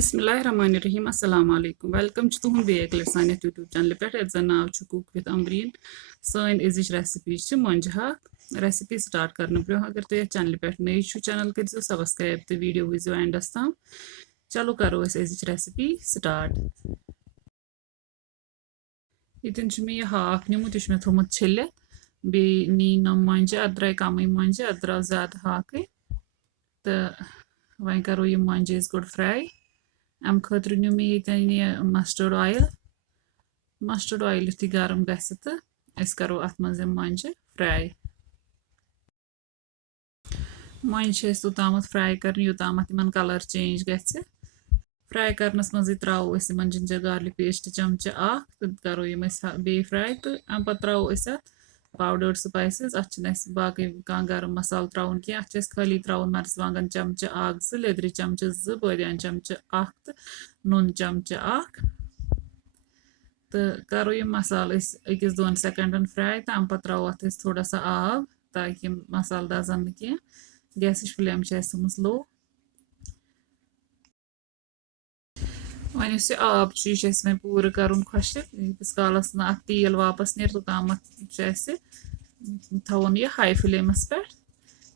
बिस्मिल्लाहिर्रहमानिर्रहीम अस्सलाम वालेकुम वेलकम तुहद बेक लट सान यूट्यूब चैनल पे ये जन नाव cook with Ambreen sun अजिच recipe मोंजे हाक रेसिपी स्टार्ट करने ब्रो अगर तुम चैनल पे नई चैनल कर सब्सक्राइब तो वीडियो वो एंडस तम चलो करो अजिच रेसिपी स्टार्ट इतन मे यह हाक निमुत यह थोमुत छिलित बे नी नम मोंजे अत द्राय कम मोंजे अत द्राव ज्यादा हाक तो वह करो ये मोंजे गुड फ्राई अम खतर नु मे ये मस्टर्ड ऑयल युथी गरम गि तो करो अत मज मोंजे फ्राई मोंजे तोतामत फ्राई कर योतामत इन कलर चेंज गि फ्राई करनस मज त्रो जिंजर गार्लिक पेस्ट चमचे तो करो यम बे फ्राई तो अम पे त्रो अत पाउडर्ड स्पाइसेस अत बाकी गरम मसाल त्रावन की अत खाली त्रावन मर्चवांगन चमचे लेदर चमचे बादियान चमचे तो नून चमचे तो करो यम मसाल अकिस 2 सेकंडन फ्राई तो अम पे त्रो अत थोड़ा सा आब ताकि मसाल दजन न कह गैस फ्लेम थमस लो वन आब यह पूर कर खुश यीस कालस ना तेल वापस नीर तोतामत थवन यह हाई फ्लेमस पे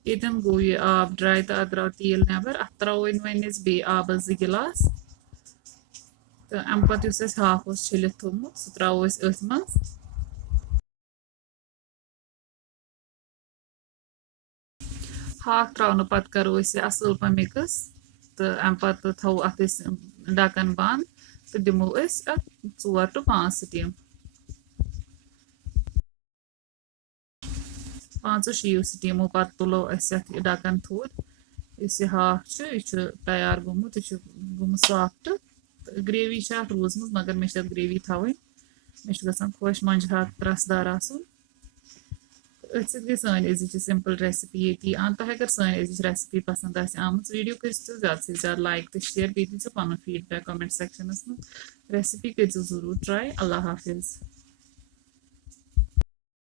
यन गो यह आब ड्राई तो अत द्राव तेल नबर अत त्रो वन बे आब 2 गिलास तो अम पे हाक छिलित थोमुत सह त्रो अथ मज हाक त्रो पे करो असल पे मिक्स तो अम पे थो अत ढकन बंद तो दिमो 4 to 5 स्टीम 5-6 स्टीमो पे तुलो ढकन थोद यह हाक यह तैयार गोमुत यह गोमुत सॉफ्ट ग्रेवी रोजम मगर मे ग्रेवी थवन मे ग खुश मोंजे हाक रसदार आसन अथ गई सान अजिच सिंपल रेसिपी ये तह अगर सान अजिच रेसिपी पसंद आम वीडियो कर ज़्यादा से ज़्यादा लाइक तो शेयर पे दी पन फीडबैक कमेंट सेक्शनस में रेसिपी कर जरूर ट्राई अल्लाह हाफिज़।